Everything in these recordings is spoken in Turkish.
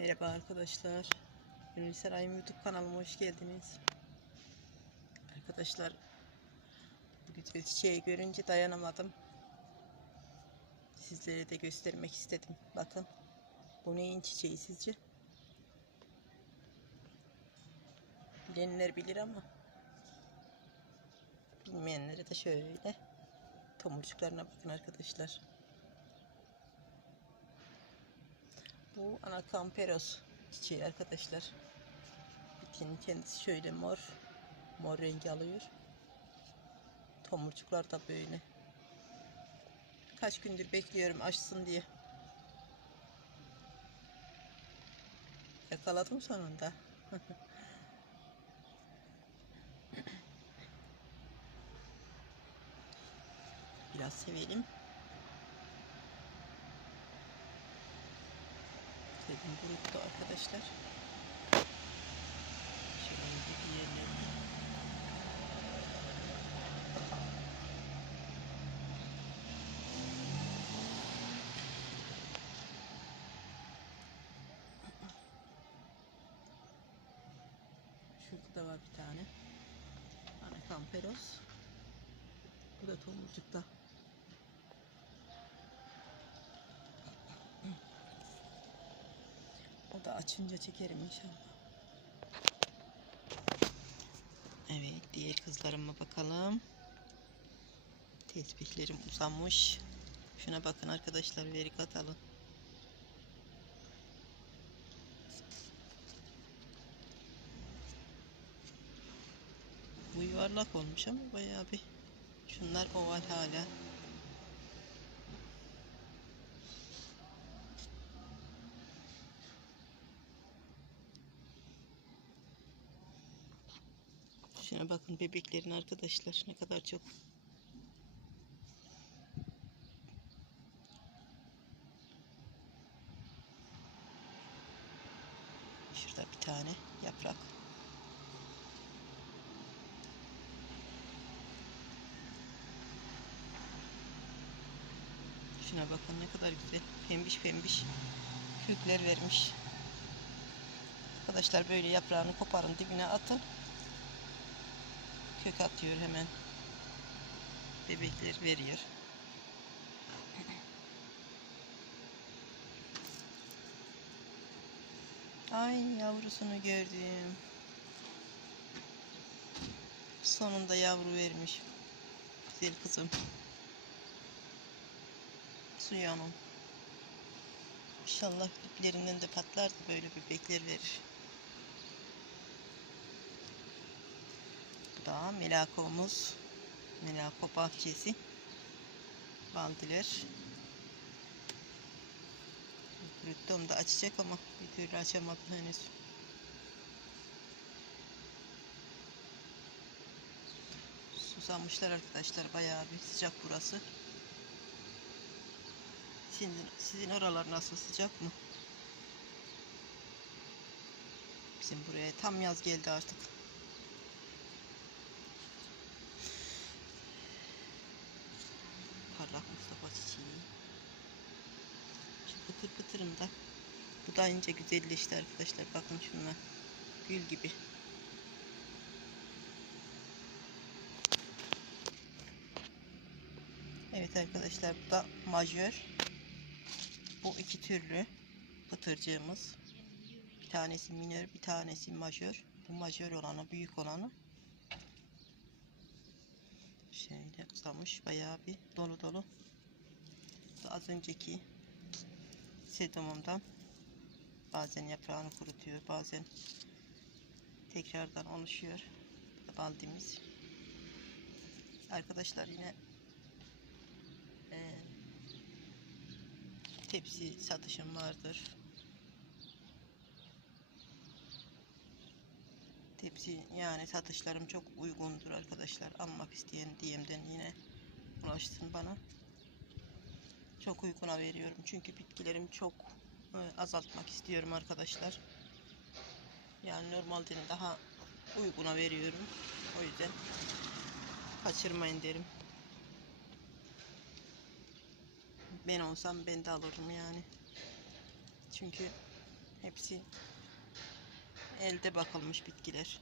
Merhaba arkadaşlar. Gönül Sarayım YouTube kanalıma hoş geldiniz. Arkadaşlar bu güzel çiçeği görünce dayanamadım. Sizlere de göstermek istedim. Bakın. Bu neyin çiçeği sizce? Bilenler bilir ama bilmeyenlere de şöyle tomurcuklarına bakın arkadaşlar. Bu anakamperos çiçeği arkadaşlar. Bitkinin kendisi şöyle mor. Mor rengi alıyor. Tomurcuklar da böyle. Kaç gündür bekliyorum açsın diye. Yakaladım sonunda. Biraz sevelim. Dedim kuruttu arkadaşlar. Şöyle bir yerlerine. Şurada da var bir tane. Ana kamperos. Bu da tomurcukta. O da açınca çekerim inşallah. Evet diğer kızlarıma bakalım. Tesbihlerim uzamış. Şuna bakın arkadaşlar verik atalım. Bu yuvarlak olmuş ama bayağı bir. Şunlar oval hala. Şuna bakın bebeklerin arkadaşlar ne kadar çok. Şurada bir tane yaprak. Şuna bakın ne kadar güzel. Pembiş pembiş kökler vermiş. Arkadaşlar böyle yaprağını koparın dibine atın. Kök atıyor hemen. Bebekler veriyor. Ay yavrusunu gördüm. Sonunda yavru vermiş. Güzel kızım. Suyanım. İnşallah diplerinden de patlar da böyle bebekler verir. Da melakomuz. Melako bahçesi. Baldiler. Kuruttuğum da açacak ama bir türlü açamadım henüz. Susamışlar arkadaşlar. Bayağı bir sıcak burası. Sizin, sizin oralar nasıl sıcak mı? Bizim buraya tam yaz geldi artık. Parlak Mustafa çiçeği. Şu pıtırında. Bu da ince güzelleşti arkadaşlar. Bakın şuna. Gül gibi. Evet arkadaşlar bu da majör. Bu iki türlü pıtırcığımız. Bir tanesi minör, bir tanesi majör. Bu majör olanı, büyük olanı. Şöyle uzamış bayağı bir dolu dolu. Bu az önceki sedumumdan bazen yaprağını kurutuyor, bazen tekrardan oluşuyor. Baldimiz. Arkadaşlar yine e, tepsi satışım vardır. Tepsi yani satışlarım çok uygundur arkadaşlar. Almak isteyen DM'den yine ulaşsın bana. Çok uyguna veriyorum. Çünkü bitkilerim çok e, azaltmak istiyorum arkadaşlar. Yani normalden daha uyguna veriyorum. O yüzden kaçırmayın derim. Ben olsam ben de alırım yani. Çünkü Hepsi elde bakılmış bitkiler.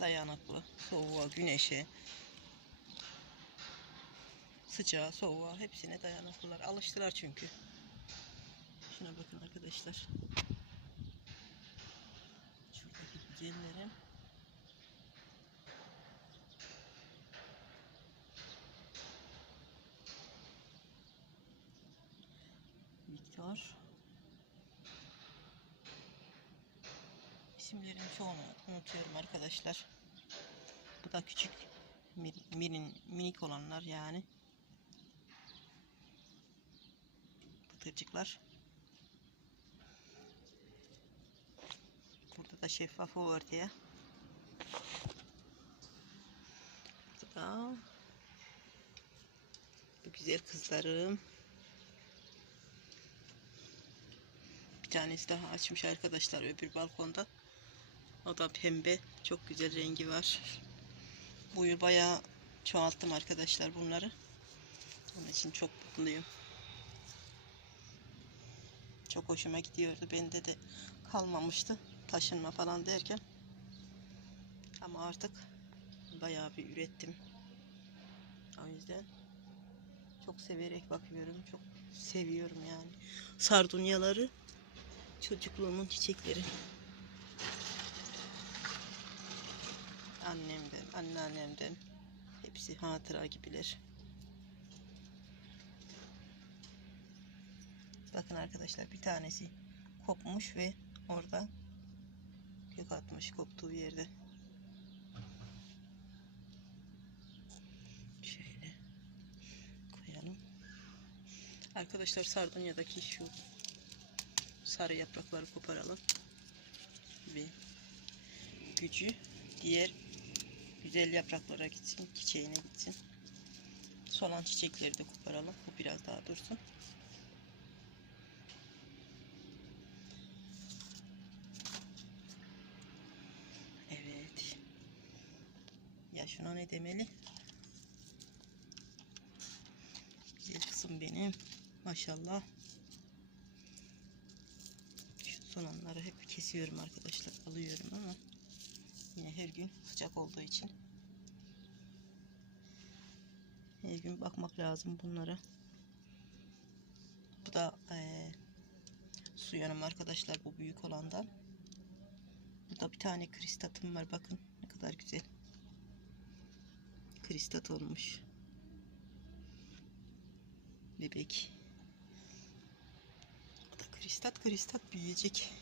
Dayanıklı, soğuğa, güneşe, sıcağa, soğuğa hepsine dayanıklılar. Alıştılar çünkü. Şuna bakın arkadaşlar. Şuradaki güzellerim. Viktor. İsimlerin çoğunu unutuyorum arkadaşlar. Bu da küçük mi- mirin, minik olanlar yani. Pıtırcıklar. Burada da şeffaf o ortaya. Burada da bu güzel kızlarım. Bir tanesi daha açmış arkadaşlar öbür balkonda. O da pembe. Çok güzel rengi var. Yıl bayağı çoğalttım arkadaşlar bunları. Onun için çok mutluyum. Çok hoşuma gidiyordu. Bende de kalmamıştı. Taşınma falan derken. Ama artık bayağı bir ürettim. O yüzden çok severek bakıyorum. Çok seviyorum yani. Sardunyaları çocukluğumun çiçekleri. Annemden, anneannemden hepsi hatıra gibiler. Bakın arkadaşlar bir tanesi kopmuş ve orada kök atmış koptuğu yerde. Şöyle koyalım. Arkadaşlar sardunyadaki şu sarı yaprakları koparalım. Ve gücü diğer güzel yapraklara gitsin, çiçeğine gitsin. Solan çiçekleri de koparalım. Bu biraz daha dursun. Evet. Ya şuna ne demeli? Güzel kızım benim. Maşallah. Şu solanları hep kesiyorum arkadaşlar. Alıyorum ama yine her gün sıcak olduğu için her gün bakmak lazım bunlara. Bu da eee su arkadaşlar bu büyük olandan. Burada bir tane kristatım var bakın ne kadar güzel. Kristat olmuş. Bebek. O da kristat kristat büyüyecek.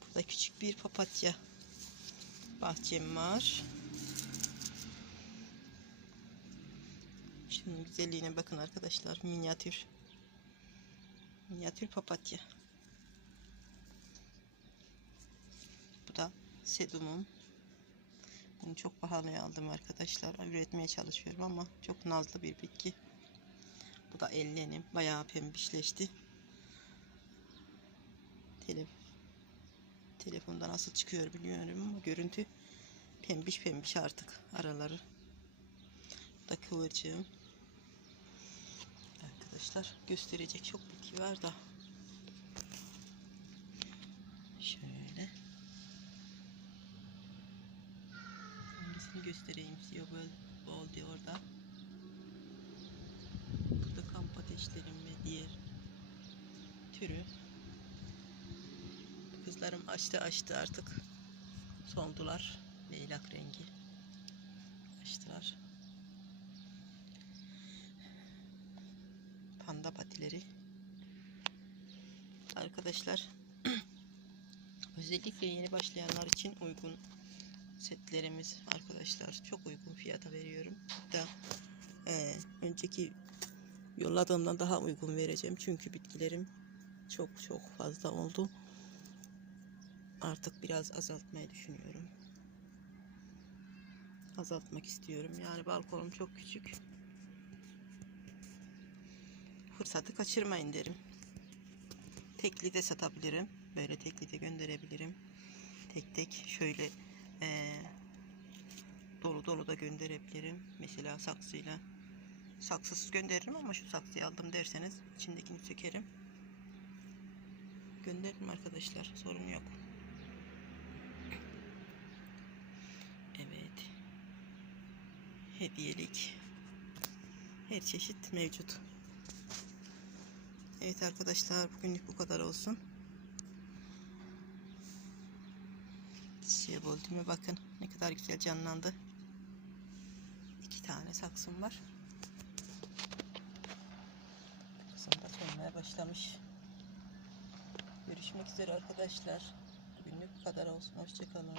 Burada küçük bir papatya bahçem var. Şunun güzelliğine bakın arkadaşlar. Minyatür. Minyatür papatya. Bu da sedumum. Bunu çok pahalıya aldım arkadaşlar. Üretmeye çalışıyorum ama çok nazlı bir bitki. Bu da ellenim. Bayağı pembişleşti. Telef Telefonda nasıl çıkıyor biliyorum ama görüntü pembiş pembiş artık araları. Bu da kıvırcığım. Arkadaşlar gösterecek çok bitki var da. Şöyle. Hangisini göstereyim bol, bol diyor orada. Burada kamp ateşlerim ve diğer türü. Kızlarım açtı açtı artık. Soldular. Leylak rengi. Açtılar. Panda patileri. Arkadaşlar özellikle yeni başlayanlar için uygun setlerimiz arkadaşlar çok uygun fiyata veriyorum. Hatta eee, önceki yolladığımdan daha uygun vereceğim çünkü bitkilerim çok çok fazla oldu artık biraz azaltmayı düşünüyorum. Azaltmak istiyorum. Yani balkonum çok küçük. Fırsatı kaçırmayın derim. Tekli de satabilirim. Böyle tekli de gönderebilirim. Tek tek şöyle eee, dolu dolu da gönderebilirim. Mesela saksıyla saksısız gönderirim ama şu saksıyı aldım derseniz içindekini sökerim. Gönderirim arkadaşlar. Sorun yok. Evet. Hediyelik. Her çeşit mevcut. Evet arkadaşlar bugünlük bu kadar olsun. Çiçeğe boldime bakın ne kadar güzel canlandı. İki tane saksım var. Kısım da solmaya başlamış. Görüşmek üzere arkadaşlar. Bugünlük bu kadar olsun. Hoşçakalın.